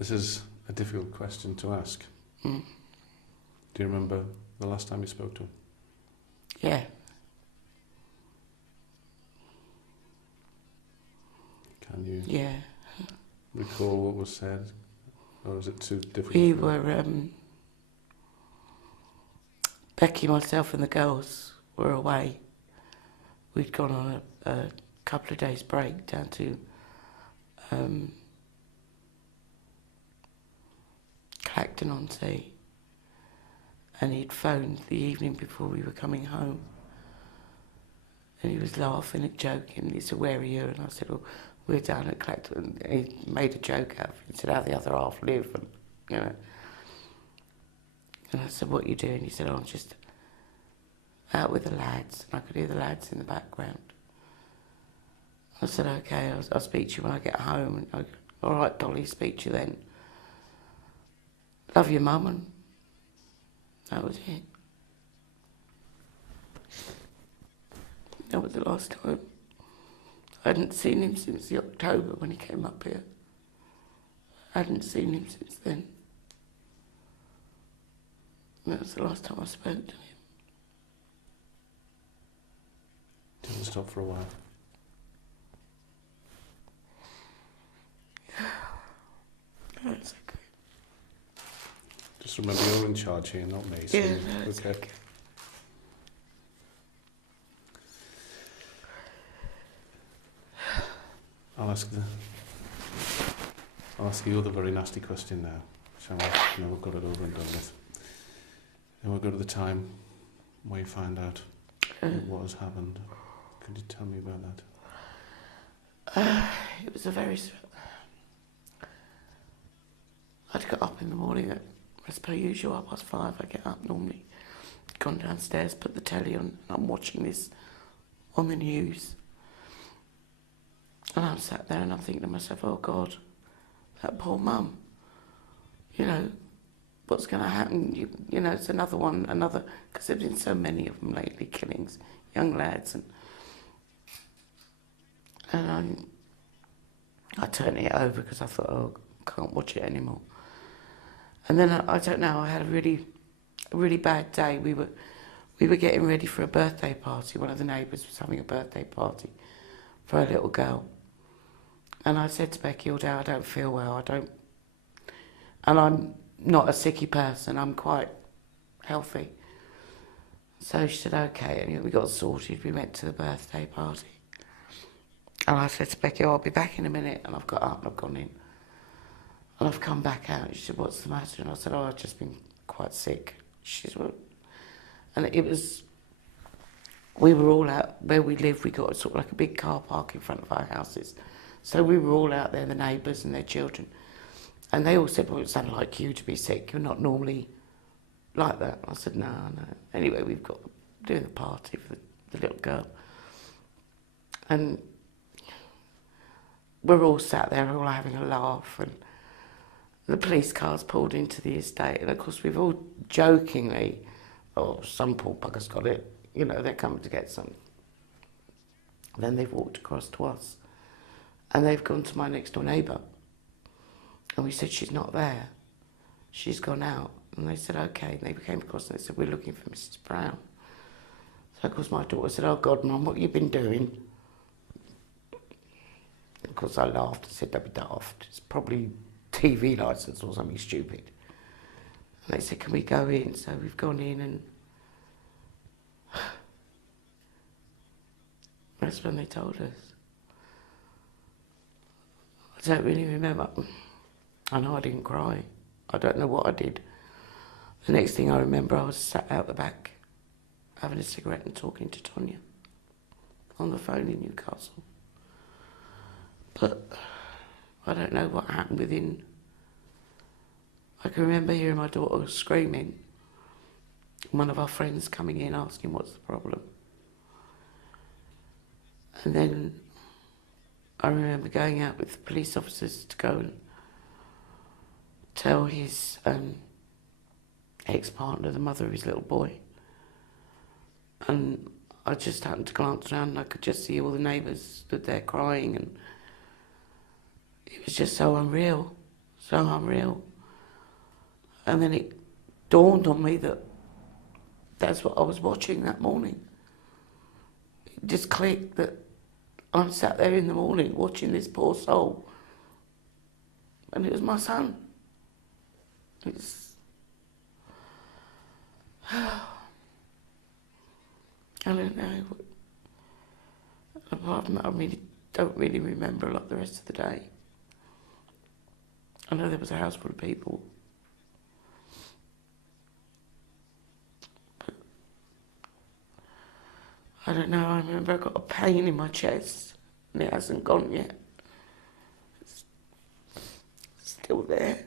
This is a difficult question to ask. Mm. Do you remember the last time you spoke to him? Yeah. Can you Yeah. recall what was said? Or is it too difficult? We were, Becky, myself and the girls were away. We'd gone on a couple of days break down to Clacton-on-Sea, and he'd phoned the evening before we were coming home, and he was laughing and joking. He said, "Where are you?" And I said, "Well, we're down at Clacton." And he made a joke out of it. He said, "How the other half live?" And, you know. And I said, "What are you doing?" He said, "Oh, I'm just out with the lads." And I could hear the lads in the background. I said, "Okay, I'll speak to you when I get home." And I go, "All right, Dolly, speak to you then. Love you, Mum." And that was it. That was the last time. I hadn't seen him since the October when he came up here. I hadn't seen him since then. And that was the last time I spoke to him. Didn't stop for a while. That's okay. Just remember, you're in charge here, not me. So Yeah, that's okay. I'll ask you the very nasty question now, shall I? Now we've got it over and done with. Then we'll go to the time where you find out what has happened. Could you tell me about that? It was a very... I'd got up in the morning as per usual, 5:30. I get up normally, gone downstairs, put the telly on, and I'm watching this on the news. And I'm sat there and I'm thinking to myself, oh God, that poor mum. You know, what's going to happen? You know, it's another one, because there's been so many of them lately, killings, young lads. And I turned it over because I thought, oh, I can't watch it anymore. And then I don't know, I had a really bad day. We were getting ready for a birthday party. One of the neighbours was having a birthday party for a little girl. And I said to Becky all day, I don't feel well, and I'm not a sicky person, I'm quite healthy. So she said, okay, and we got sorted, we went to the birthday party. And I said to Becky, oh, I'll be back in a minute, and I've got up and I've gone in. And I've come back out, and she said, what's the matter? And I said, oh, I've just been quite sick. She said, well, and we were all out, where we live, we got sort of like a big car park in front of our houses. So we were all out there, the neighbours and their children. And they all said, well, it sounded like you to be sick. You're not normally like that. I said, no. Anyway, we've got doing the party for the little girl. And we're all sat there, we're all having a laugh. And the police cars pulled into the estate. And of course, we've all jokingly, oh, some poor bugger's got it. You know, they're coming to get some. Then they've walked across to us. And they've gone to my next door neighbour. And we said, she's not there. She's gone out. And they said, okay. And they came across and they said, we're looking for Mrs. Brown. So of course my daughter said, oh God, Mum, what have you been doing? Of course I laughed and said, don't be daft. It's probably TV licence or something stupid. And they said, can we go in? So we've gone in and that's when they told us. I don't really remember. I know I didn't cry. I don't know what I did. The next thing I remember, I was sat out the back having a cigarette and talking to Tonya on the phone in Newcastle. But I don't know what happened within. I can remember hearing my daughter screaming. One of our friends coming in asking what's the problem. And then I remember going out with the police officers to go and tell his ex-partner, the mother of his little boy. And I just happened to glance around and I could just see all the neighbours stood there crying, and it was just so unreal. so unreal. And then it dawned on me that that's what I was watching that morning. It just clicked that I'm sat there in the morning watching this poor soul, and it was my son. It's... I don't know. Apart from that, I don't really remember a lot the rest of the day. I know there was a house full of people. But I don't know, I remember I got a pain in my chest and it hasn't gone yet. It's still there.